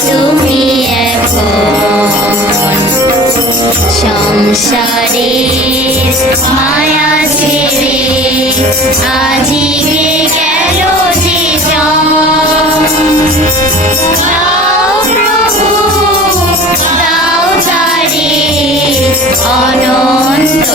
তুমি এখন সংসারে মায়া ছেড়ে আজিকে গেল যে প্রভু দাও তারে অনন্ত